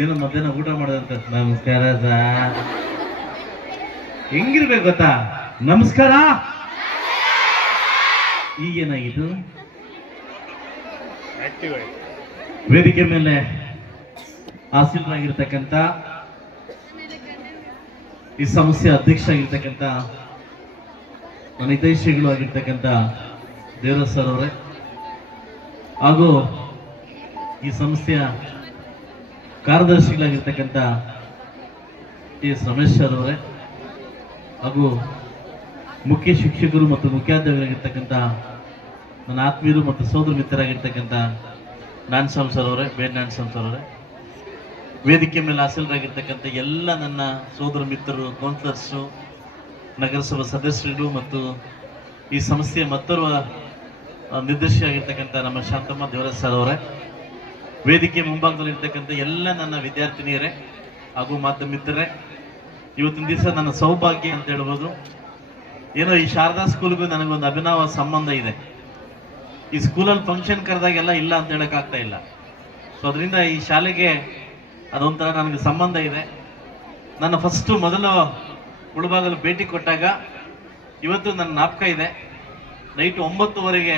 ಇದೇನೋ ಮಧ್ಯಾಹ್ನ ಊಟ ಮಾಡೋದಂತ? ನಮಸ್ಕಾರ ಸರ್. ಹೆಂಗಿರ್ಬೇಕು ಗೊತ್ತಾ? ನಮಸ್ಕಾರ. ಈಗೇನಾಗಿತ್ತು ವೇದಿಕೆ ಮೇಲೆ ಆಸೀನರಾಗಿರ್ತಕ್ಕಂಥ, ಈ ಸಂಸ್ಥೆಯ ಅಧ್ಯಕ್ಷ ಆಗಿರ್ತಕ್ಕಂಥ ನನ್ನ ಹಿತೈಷಿಗಳು ಆಗಿರ್ತಕ್ಕಂಥ ದೇವರ ಸರ್ ಅವರೇ. ಹಾಗೂ ಈ ಸಂಸ್ಥೆಯ ಕಾರ್ಯದರ್ಶಿಗಳಾಗಿರ್ತಕ್ಕಂಥ ಟಿ ಎಸ್ ರಮೇಶ್ ಅವರೇ ಹಾಗೂ ಮುಖ್ಯ ಶಿಕ್ಷಕರು ಮತ್ತು ಮುಖ್ಯಾಧ್ಯಾಪಕರಾಗಿರ್ತಕ್ಕಂಥ ನನ್ನ ಆತ್ಮೀಯರು ಮತ್ತು ಸೋದರ ಮಿತ್ರರಾಗಿರ್ತಕ್ಕಂಥ ನಾನ್ಸಾಮ್ ಸರ್ ಅವರೇ ಬೇಡ್ ನಾನ್ಸಾಮ್ ಸರ್ ಅವರೇ. ವೇದಿಕೆ ಮೇಲೆ ಹಾಸಲರಾಗಿರ್ತಕ್ಕಂಥ ಎಲ್ಲ ನನ್ನ ಸೋದರ ಮಿತ್ರರು ಕೌನ್ಸಿಲರ್ಸು ನಗರಸಭಾ ಸದಸ್ಯರು ಮತ್ತು ಈ ಸಂಸ್ಥೆಯ ಮತ್ತೊರ್ವ ನಿರ್ದೇಶಿಯಾಗಿರ್ತಕ್ಕಂಥ ನಮ್ಮ ಶಾಂತಮ್ಮ ದೇವರಾಜ್ ಸರ್ ಅವರೇ. ವೇದಿಕೆ ಮುಂಭಾಗದಲ್ಲಿರ್ತಕ್ಕಂಥ ಎಲ್ಲ ನನ್ನ ವಿದ್ಯಾರ್ಥಿನಿಯರೇ ಹಾಗೂ ಮಾತು ಮಿತ್ರರೇ, ಇವತ್ತಿನ ದಿವಸ ನನ್ನ ಸೌಭಾಗ್ಯ ಅಂತ ಹೇಳ್ಬೋದು. ಏನೋ ಈ ಶಾರದಾ ಸ್ಕೂಲ್ಗೂ ನನಗೊಂದು ಅಭಿನವ ಸಂಬಂಧ ಇದೆ. ಈ ಸ್ಕೂಲಲ್ಲಿ ಫಂಕ್ಷನ್ ಕರೆದಾಗೆಲ್ಲ ಇಲ್ಲ ಅಂತ ಹೇಳೋಕ್ಕಾಗ್ತಾ ಇಲ್ಲ. ಸೊ ಅದರಿಂದ ಈ ಶಾಲೆಗೆ ಅದೊಂಥರ ನನಗೆ ಸಂಬಂಧ ಇದೆ. ನನ್ನ ಫಸ್ಟ್ ಮೊದಲು ಮುಳುಬಾಗಲು ಭೇಟಿ ಕೊಟ್ಟಾಗ ಇವತ್ತು ನನ್ನ ನಾಪಕ ಇದೆ. ನೈಟ್ ಒಂಬತ್ತುವರೆಗೆ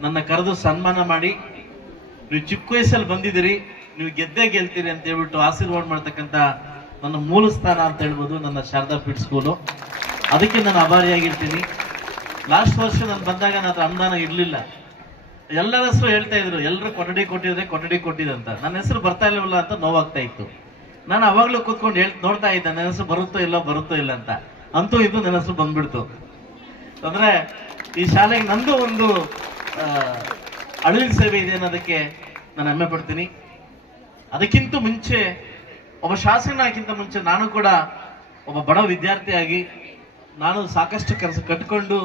ನನ್ನ ಕರೆದು ಸನ್ಮಾನ ಮಾಡಿ ನೀವು ಚಿಕ್ಕ ವಯಸ್ಸಲ್ಲಿ ಬಂದಿದ್ದೀರಿ, ನೀವು ಗೆದ್ದೇ ಗೆಲ್ತೀರಿ ಅಂತ ಹೇಳ್ಬಿಟ್ಟು ಆಶೀರ್ವಾದ ಮಾಡ್ತಕ್ಕಂಥ ನನ್ನ ಮೂಲ ಸ್ಥಾನ ಅಂತ ಹೇಳ್ಬೋದು ನನ್ನ ಶಾರದಾ ಪೀಠ ಸ್ಕೂಲು ಅದಕ್ಕೆ ನಾನು ಅಭಾರಿಯಾಗಿರ್ತೀನಿ ಲಾಸ್ಟ್ ವರ್ಷ ನಾನು ಬಂದಾಗ ನನ್ನ ಹತ್ರ ಅನುದಾನ ಇರಲಿಲ್ಲ. ಎಲ್ಲರ ಹೆಸರು ಹೇಳ್ತಾ ಇದ್ರು ಎಲ್ಲರೂ ಕೊಠಡಿ ಕೊಟ್ಟಿದ್ರೆ ಕೊಠಡಿ ಕೊಟ್ಟಿದೆ ಅಂತ. ನನ್ನ ಹೆಸರು ಬರ್ತಾ ಇಲ್ಲವಲ್ಲ ಅಂತ ನೋವಾಗ್ತಾ ಇತ್ತು. ನಾನು ಅವಾಗಲೂ ಕೂತ್ಕೊಂಡು ಹೇಳ್, ನೋಡ್ತಾ ಇದ್ದೆ, ನನ್ನ ಹೆಸರು ಬರುತ್ತೋ ಇಲ್ಲ ಬರುತ್ತೋ ಇಲ್ಲ ಅಂತ. ಅಂತೂ ಇದು ನನ್ನ ಹೆಸರು ಬಂದ್ಬಿಡ್ತು. ಅಂದ್ರೆ ಈ ಶಾಲೆಗೆ ನಂದು ಒಂದು ಅಳಿಲ್ ಸೇವೆ ಇದೆ ಅನ್ನೋದಕ್ಕೆ ನಾನು ಹೆಮ್ಮೆ ಪಡ್ತೀನಿ. ಅದಕ್ಕಿಂತ ಮುಂಚೆ, ಒಬ್ಬ ಶಾಸಕನಾಗಿಂತ ಮುಂಚೆ ನಾನು ಕೂಡ ಒಬ್ಬ ಬಡ ವಿದ್ಯಾರ್ಥಿಯಾಗಿ ನಾನು ಸಾಕಷ್ಟು ಕೆಲಸ ಕಟ್ಕೊಂಡು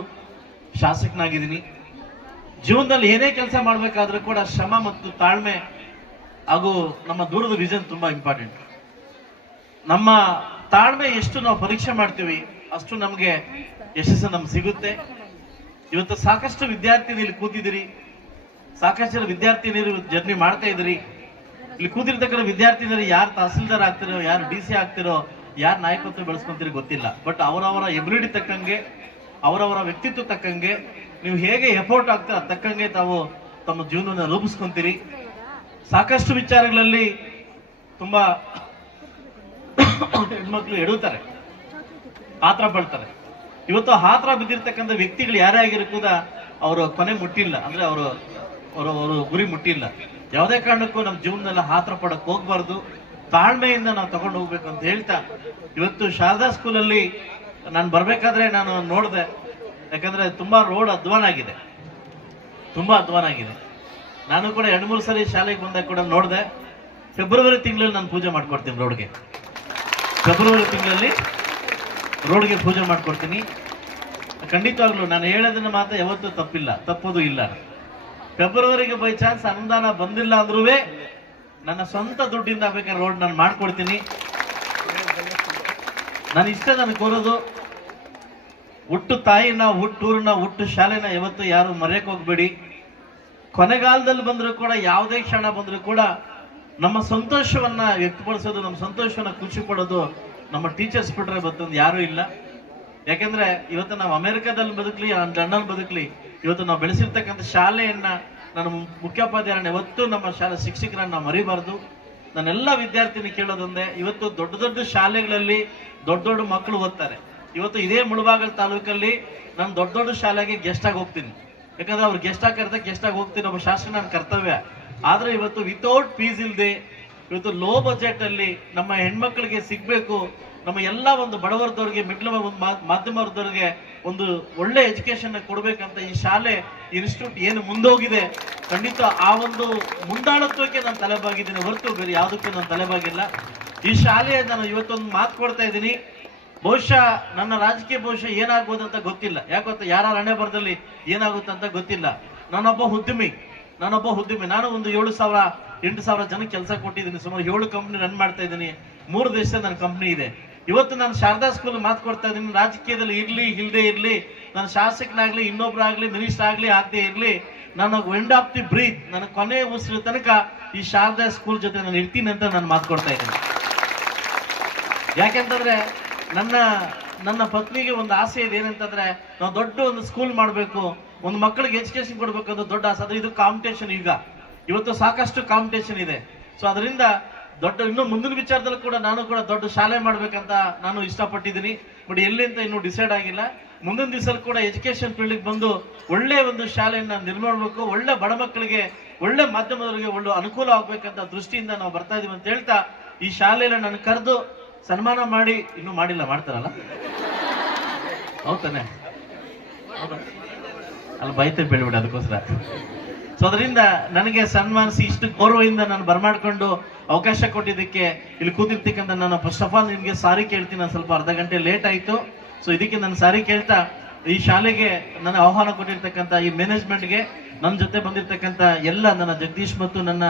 ಶಾಸಕನಾಗಿದ್ದೀನಿ. ಜೀವನದಲ್ಲಿ ಏನೇ ಕೆಲಸ ಮಾಡಬೇಕಾದ್ರೂ ಕೂಡ ಶ್ರಮ ಮತ್ತು ತಾಳ್ಮೆ ಹಾಗೂ ನಮ್ಮ ದೂರದ ವಿಷನ್ ತುಂಬ ಇಂಪಾರ್ಟೆಂಟ್ ನಮ್ಮ ತಾಳ್ಮೆ ಎಷ್ಟು ನಾವು ಪರೀಕ್ಷೆ ಮಾಡ್ತೀವಿ, ಅಷ್ಟು ನಮಗೆ ಯಶಸ್ಸು ನಮ್ಗೆ ಸಿಗುತ್ತೆ. ಇವತ್ತು ಸಾಕಷ್ಟು ವಿದ್ಯಾರ್ಥಿನಿ ಇಲ್ಲಿ ಕೂತಿದ್ದೀರಿ. ಸಾಕಷ್ಟು ಜನ ವಿದ್ಯಾರ್ಥಿನಿಯರು ಜರ್ನಿ ಮಾಡ್ತಾ ಇದ್ರಿ ಇಲ್ಲಿ ಕೂತಿರ್ತಕ್ಕಂಥ ವಿದ್ಯಾರ್ಥಿನಿಯರು ಯಾರು ತಹಸೀಲ್ದಾರ್ ಆಗ್ತಿರೋ, ಯಾರು ಡಿ ಸಿ ಆಗ್ತಿರೋ, ಯಾರು ನಾಯಕತ್ವ ಬೆಳೆಸ್ಕೊಂತೀರಿ ಗೊತ್ತಿಲ್ಲ. ಬಟ್ ಅವರವರ ಎಬಿಲಿಟಿ ತಕ್ಕಂಗೆ, ಅವರವರ ವ್ಯಕ್ತಿತ್ವ ತಕ್ಕಂಗೆ, ನೀವು ಹೇಗೆ ಎಫೋರ್ಟ್ ಆಗ್ತೀರ ತಕ್ಕಂಗೆ ತಾವು ತಮ್ಮ ಜೀವನವನ್ನು ರೂಪಿಸ್ಕೊಂತೀರಿ. ಸಾಕಷ್ಟು ವಿಚಾರಗಳಲ್ಲಿ ತುಂಬಾ ಹೆಣ್ಮಕ್ಳು ಎಡುತ್ತಾರೆ ಆತ್ರ ಬಳ್ತಾರೆ. ಇವತ್ತು ಹಾತ್ರ ಬಿದ್ದಿರ್ತಕ್ಕಂಥ ವ್ಯಕ್ತಿಗಳು ಯಾರೇ ಆಗಿರೋ ಕೂಡ ಅವರು ಕೊನೆ ಮುಟ್ಟಿಲ್ಲ. ಅಂದ್ರೆ ಅವರು ಅವರು ಅವರು ಗುರಿ ಮುಟ್ಟಿಲ್ಲ. ಯಾವುದೇ ಕಾರಣಕ್ಕೂ ನಮ್ಮ ಜೀವನದಲ್ಲಿ ಹಾತ್ರ ಪಡಕ್ ಹೋಗ್ಬಾರ್ದು. ತಾಳ್ಮೆಯಿಂದ ನಾವು ತಗೊಂಡು ಹೋಗ್ಬೇಕು ಅಂತ ಹೇಳ್ತಾ, ಇವತ್ತು ಶಾರದಾ ಸ್ಕೂಲಲ್ಲಿ ನಾನು ಬರ್ಬೇಕಾದ್ರೆ ನಾನು ನೋಡಿದೆ. ಯಾಕಂದ್ರೆ ತುಂಬಾ ರೋಡ್ ಅಧ್ವಾನ ಆಗಿದೆ. ತುಂಬಾ ಅಧ್ವಾನ ಆಗಿದೆ. ನಾನು ಕೂಡ ಎರಡು, ಮೂರು ಸರಿ ಶಾಲೆಗೆ ಬಂದಾಗ ಕೂಡ ನೋಡಿದೆ. ಫೆಬ್ರವರಿ ತಿಂಗಳಲ್ಲಿ ನಾನು ಪೂಜೆ ಮಾಡ್ಕೊಡ್ತೀನಿ ರೋಡ್ಗೆ. ಫೆಬ್ರವರಿ ತಿಂಗಳಲ್ಲಿ ರೋಡ್ಗೆ ಪೂಜೆ ಮಾಡ್ಕೊಡ್ತೀನಿ. ಖಂಡಿತವಾಗ್ಲೂ ನಾನು ಹೇಳೋದನ್ನ ಮಾತ್ರ ಯಾವತ್ತೂ ತಪ್ಪಿಲ್ಲ, ತಪ್ಪೋದು ಇಲ್ಲ. ಫೆಬ್ರವರಿಗೆ ಬೈ ಚಾನ್ಸ್ ಅನುದಾನ ಬಂದಿಲ್ಲ ಅಂದ್ರೂ ನನ್ನ ಸ್ವಂತ ದುಡ್ಡಿಂದ ಬೇಕಾದ್ರೆ ರೋಡ್ ನಾನು ಮಾಡ್ಕೊಡ್ತೀನಿ. ನಾನು ಇಷ್ಟ ನನಗೆ ಕೋರೋದು. ಹುಟ್ಟು ತಾಯಿನ ಹುಟ್ಟೂರನ್ನ ಹುಟ್ಟು ಶಾಲೆನ ಯಾವತ್ತು ಯಾರು ಮರೆಯಕ್ಕೆ ಹೋಗ್ಬೇಡಿ. ಕೊನೆಗಾಲದಲ್ಲಿ ಬಂದರೂ ಕೂಡ, ಯಾವುದೇ ಕ್ಷಣ ಬಂದರೂ ಕೂಡ ನಮ್ಮ ಸಂತೋಷವನ್ನ ವ್ಯಕ್ತಪಡಿಸೋದು, ನಮ್ಮ ಸಂತೋಷವನ್ನ ಖುಷಿ ಪಡೋದು ನಮ್ಮ ಟೀಚರ್ಸ್ ಬಿಟ್ರೆ ಮತ್ತೊಂದು ಯಾರೂ ಇಲ್ಲ. ಯಾಕಂದ್ರೆ ಇವತ್ತು ನಾವು ಅಮೆರಿಕದಲ್ಲಿ ಬದುಕಲಿ ಲಂಡನ್ ಬದುಕಲಿ, ಇವತ್ತು ನಾವು ಬೆಳೆಸಿರ್ತಕ್ಕಂಥ ಶಾಲೆಯನ್ನ ನನ್ನ ಮುಖ್ಯೋಪಾಧ್ಯಾಯರನ್ನ ಯಾವತ್ತೂ ನಮ್ಮ ಶಾಲೆ ಶಿಕ್ಷಕರನ್ನ ಮರಿಬಾರ್ದು. ನನ್ನೆಲ್ಲ ವಿದ್ಯಾರ್ಥಿನಿ ಕೇಳೋದೊಂದೇ ಇವತ್ತು ದೊಡ್ಡ ದೊಡ್ಡ ಶಾಲೆಗಳಲ್ಲಿ ದೊಡ್ಡ ದೊಡ್ಡ ಮಕ್ಕಳು ಓದ್ತಾರೆ. ಇವತ್ತು ಇದೇ ಮುಳಬಾಗಲ್ ತಾಲೂಕಲ್ಲಿ ನಾನು ದೊಡ್ಡ ದೊಡ್ಡ ಶಾಲೆಗೆ ಗೆಸ್ಟ್ ಆಗಿ ಹೋಗ್ತೀನಿ. ಯಾಕಂದ್ರೆ ಅವ್ರು ಗೆಸ್ಟ್ ಆಗಿ ಕರೆದ ಗೆಸ್ಟ್ ಆಗಿ ಹೋಗ್ತೀನಿ ನಮ್ಮ ಶಾಸ್ತ್ರ ನನ್ನ ಕರ್ತವ್ಯ. ಆದ್ರೆ ಇವತ್ತು ವಿತೌಟ್ ಫೀಸ್ ಇಲ್ಲದೆ ಇವತ್ತು ಲೋ ಬಜೆಟ್ ಅಲ್ಲಿ ನಮ್ಮ ಹೆಣ್ಮಕ್ಳಿಗೆ ಸಿಗ್ಬೇಕು ನಮ್ಮ ಎಲ್ಲ ಒಂದು ಬಡವರ್ದವ್ರಿಗೆ ಮಿಡ್ಲ್ ಒಂದು ಮಾಧ್ಯಮ ವರ್ಗದವ್ರಿಗೆ ಒಂದು ಒಳ್ಳೆ ಎಜುಕೇಶನ್ ಕೊಡಬೇಕಂತ ಈ ಶಾಲೆ ಇನ್ಸ್ಟಿಟ್ಯೂಟ್ ಏನು ಮುಂದೋಗಿದೆ, ಖಂಡಿತ ಆ ಒಂದು ಮುಂದಾಳತ್ವಕ್ಕೆ ನಾನು ತಲೆಬಾಗಿದ್ದೀನಿ ಹೊರತು ಬೇರೆ ಯಾವುದಕ್ಕೂ ನಾನು ತಲೆಬಾಗಿಲ್ಲ. ಈ ಶಾಲೆ ನಾನು ಇವತ್ತೊಂದು ಮಾತು ಕೊಡ್ತಾ ಇದ್ದೀನಿ. ಬಹುಶಃ ನನ್ನ ರಾಜಕೀಯ ಭವಿಷ್ಯ ಏನಾಗ್ಬೋದು ಅಂತ ಗೊತ್ತಿಲ್ಲ. ಯಾಕಂತ ಯಾರ ಹಣೆ ಬರದಲ್ಲಿ ಏನಾಗುತ್ತೆ ಅಂತ ಗೊತ್ತಿಲ್ಲ. ನಾನೊಬ್ಬ ಉದ್ಯಮಿ ನಾನೊಬ್ಬ ಉದ್ಯಮಿ. ನಾನು ಒಂದು ಏಳು ಸಾವಿರ, ಎಂಟು ಸಾವಿರ ಜನಕ್ಕೆ ಕೆಲಸ ಕೊಟ್ಟಿದ್ದೀನಿ. ಸುಮಾರು ಏಳು ಕಂಪ್ನಿ ರನ್ ಮಾಡ್ತಾ ಇದ್ದೀನಿ. ಮೂರು ದೇಶದ ನನ್ನ ಕಂಪ್ನಿ ಇದೆ. ಇವತ್ತು ನಾನು ಶಾರದಾ ಸ್ಕೂಲ್ ಮಾತು ಕೊಡ್ತಾ ಇದ್ದೀನಿ. ರಾಜಕೀಯದಲ್ಲಿ ಇರಲಿ ಇಲ್ಲದೆ ಇರಲಿ ನಾನು ಶಾಸಕನಾಗ್ಲಿ ಇನ್ನೊಬ್ಬರಾಗ್ಲಿ ಮಿನಿಸ್ಟರ್ ಆಗಲಿ ಆಗದೆ ಇರಲಿ ನಾನು ಎಂಡ್ ಆಫ್ ದಿ ಬ್ರೀತ್ ನನ್ನ ಕೊನೆ ಉಸಿರು ತನಕ ಈ ಶಾರದಾ ಸ್ಕೂಲ್ ಜೊತೆ ನಾನು ಇರ್ತೀನಿ ಅಂತ ನಾನು ಮಾತು ಕೊಡ್ತಾ ಇದ್ದೀನಿ. ಯಾಕೆಂತಂದ್ರೆ ನನ್ನ ನನ್ನ ಪತ್ನಿಗೆ ಒಂದು ಆಸೆ ಇದೆ. ಏನಂತಂದ್ರೆ ನಾವು ದೊಡ್ಡ ಒಂದು ಸ್ಕೂಲ್ ಮಾಡಬೇಕು. ಒಂದು ಮಕ್ಕಳಿಗೆ ಎಜುಕೇಶನ್ ಕೊಡಬೇಕು ಅಂತ ದೊಡ್ಡ ಆಸೆ. ಅದು ಇದು ಕಾಂಪಿಟೇಷನ್ ಈಗ. ಇವತ್ತು ಸಾಕಷ್ಟು ಕಾಂಪಿಟೇಷನ್ ಇದೆ. ಸೊ ಅದರಿಂದ ದೊಡ್ಡ ಇನ್ನು ಮುಂದಿನ ವಿಚಾರದಲ್ಲೂ ಕೂಡ ನಾನು ಕೂಡ ದೊಡ್ಡ ಶಾಲೆ ಮಾಡ್ಬೇಕಂತ ನಾನು ಇಷ್ಟಪಟ್ಟಿದ್ದೀನಿ. ಬಟ್ ಎಲ್ಲಿ ಅಂತ ಇನ್ನೂ ಡಿಸೈಡ್ ಆಗಿಲ್ಲ. ಮುಂದಿನ ದಿವಸ ಕೂಡ ಎಜುಕೇಶನ್ ಫೀಲ್ಡ್ಗೆ ಬಂದು ಒಳ್ಳೆ ಒಂದು ಶಾಲೆಯನ್ನ ನಿರ್ಮಾಣ ಮಾಡಬೇಕು, ಒಳ್ಳೆ ಬಡ ಮಕ್ಕಳಿಗೆ, ಒಳ್ಳೆ ಮಾಧ್ಯಮದವರಿಗೆ ಒಳ್ಳೆ ಅನುಕೂಲ ಆಗ್ಬೇಕಂತ ದೃಷ್ಟಿಯಿಂದ ನಾವು ಬರ್ತಾ ಇದೀವಿ ಅಂತ ಹೇಳ್ತಾ ಈ ಶಾಲೆಯಲ್ಲಿ ನಾನು ಕರೆದು ಸನ್ಮಾನ ಮಾಡಿ, ಇನ್ನೂ ಮಾಡಿಲ್ಲ, ಮಾಡ್ತಾರಲ್ಲ? ಹೌದಾನೆ ಅಲ್ಲ ಅಲ್ಲಿ, ಬೈತೆ ಬೀಳ್ಬಿಡಿ ಅದಕ್ಕೋಸ್ಕರ. ಸೊ ಅದರಿಂದ ನನಗೆ ಸನ್ಮಾನಿಸಿ ಇಷ್ಟು ಗೌರವದಿಂದ ನಾನು ಬರಮಾಡ್ಕೊಂಡು ಅವಕಾಶ ಕೊಟ್ಟಿದ್ದಕ್ಕೆ ಇಲ್ಲಿ ಕೂತಿರ್ತಕ್ಕಂಥ ನಾನು ಫಸ್ಟ್ ಆಫ್ ಆಲ್ ನಿಮಗೆ ಸಾರಿ ಕೇಳ್ತೀನಿ, ನಾನು ಸ್ವಲ್ಪ ಅರ್ಧ ಗಂಟೆ ಲೇಟ್ ಆಯಿತು. ಸೊ ಇದಕ್ಕೆ ನಾನು ಸಾರಿ ಕೇಳ್ತಾ, ಈ ಶಾಲೆಗೆ ನನ್ನ ಆಹ್ವಾನ ಕೊಟ್ಟಿರ್ತಕ್ಕಂಥ ಈ ಮ್ಯಾನೇಜ್ಮೆಂಟ್ಗೆ ನನ್ನ ಜೊತೆ ಬಂದಿರತಕ್ಕಂಥ ಎಲ್ಲ ನನ್ನ ಜಗದೀಶ್ ಮತ್ತು ನನ್ನ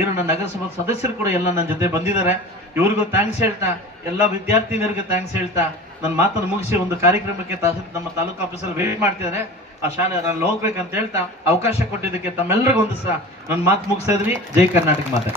ಏನು, ನನ್ನ ನಗರಸಭಾ ಸದಸ್ಯರು ಕೂಡ ಎಲ್ಲ ನನ್ನ ಜೊತೆ ಬಂದಿದ್ದಾರೆ. ಇವ್ರಿಗೂ ಥ್ಯಾಂಕ್ಸ್ ಹೇಳ್ತಾ, ಎಲ್ಲ ವಿದ್ಯಾರ್ಥಿನಿಯರಿಗೂ ಥ್ಯಾಂಕ್ಸ್ ಹೇಳ್ತಾ, ನನ್ನ ಮಾತನ್ನು ಮುಗಿಸಿ ಒಂದು ಕಾರ್ಯಕ್ರಮಕ್ಕೆ ತಾಸು ನಮ್ಮ ತಾಲೂಕು ಆಫೀಸಲ್ಲಿ ವೇಟ್ ಮಾಡ್ತಿದ್ದಾರೆ. ಆ ಶಾಲೆ ನಾನು ಹೋಗ್ಬೇಕಂತ ಹೇಳ್ತಾ ಅವಕಾಶ ಕೊಟ್ಟಿದ್ದಕ್ಕೆ ತಮ್ಮೆಲ್ಲರಿಗೂ ಒಂದು ಸಹ ನನ್ನ ಮಾತು ಮುಗಿಸಿದ್ರಿ ಜೈ ಕರ್ನಾಟಕ ಮಾತೆ.